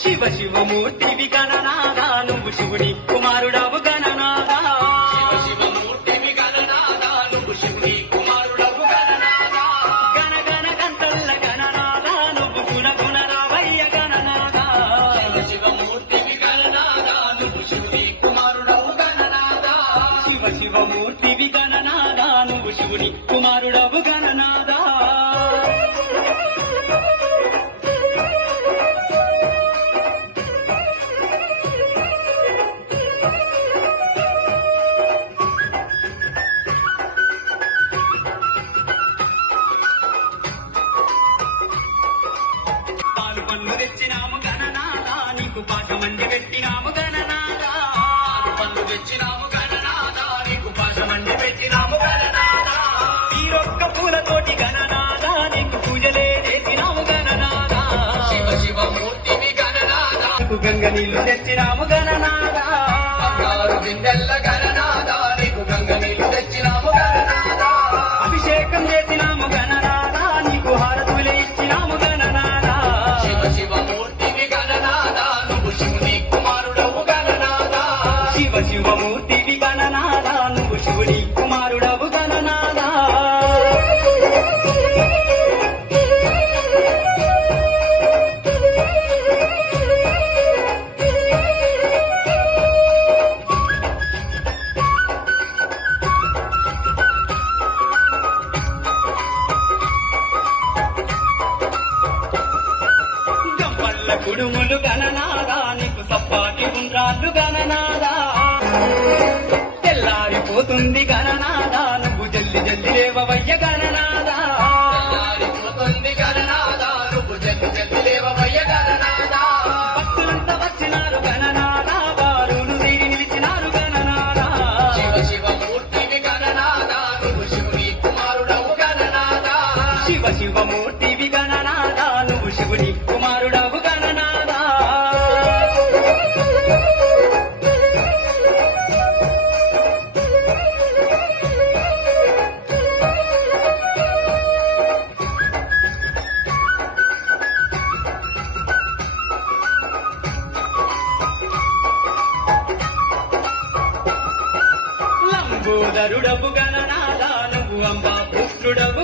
శివ శివమూర్తివి గణనాదా నువ్వు శివుని కుమారుడవు గణనాదా శివ శివమూర్తివి గణనాదా నువ్వు శివుని కుమారుడవు గణనాదా గణ గణ గంటల్ల గణనాదా నువ్వు గుణ గుణ రావయ్య గణనాదా శివ శివమూర్తివి గణనాదా నువ్వు శివుని కుమారుడవు గణనాదా శివ శివమూర్తివి గణనాదా నువ్వు శివుని కుమారుడవు గణనాదా పాలు పన్ను తెచ్చినాము గణనాదా నీకు పాఠమండి పెట్టినాము గణనాదా పన్ను తెచ్చినాము గణనాదా నీకు పాశమండి పెట్టినాము గణనాదా ఈరొక్క పూలతోటి గణనాదా నీకు పూజలే చేసినాము గణనాదా శివ శివమూర్తివి గణనాదా నీకు గంగ నీళ్లు తెచ్చినాము గణనాదా బంగారు బిందెల్ల గణనాదా నీకు గంగ నీళ్లు తెచ్చినాము గణనాదా అభిషేకం చేసినాము గణనాదా నీకు హారతులే ఇచ్చినాము గణనాదా శివ శివమూర్తివి గణనాదా నువ్వు శివుని కుమారుడవు గణనాదా శివ శివమూర్తివి గణనాదా నువ్వు శివుని కుమారుడవు గణనాదా గంపల్ల కుడుములు గణనాదా నీకు సప్పాటి ఉండ్రాళ్ళు గణనాదా తెల్లారిపోతుంది గణనాదా నువ్వు జల్లి జల్లి లేవవయ్య గణనాదా తెల్లారిపోతుంది గణనాదా నువ్వు జల్లి జల్లి లేవవయ్య గణనాదా భక్తులంతా వచ్చినారు గణనాదా వారును తీరి నిలిచినారు గణనాదా శివ శివమూర్తివి గణనాదా నువ్వు శివుని కుమారుడవు గణనాదా శివ శివమూర్తివి గణనాదా నువ్వు శివుని కుమారుడవు గణనాదా లంబోదరుడవు గణనాదా నువ్వు అంబా పుత్రుడవు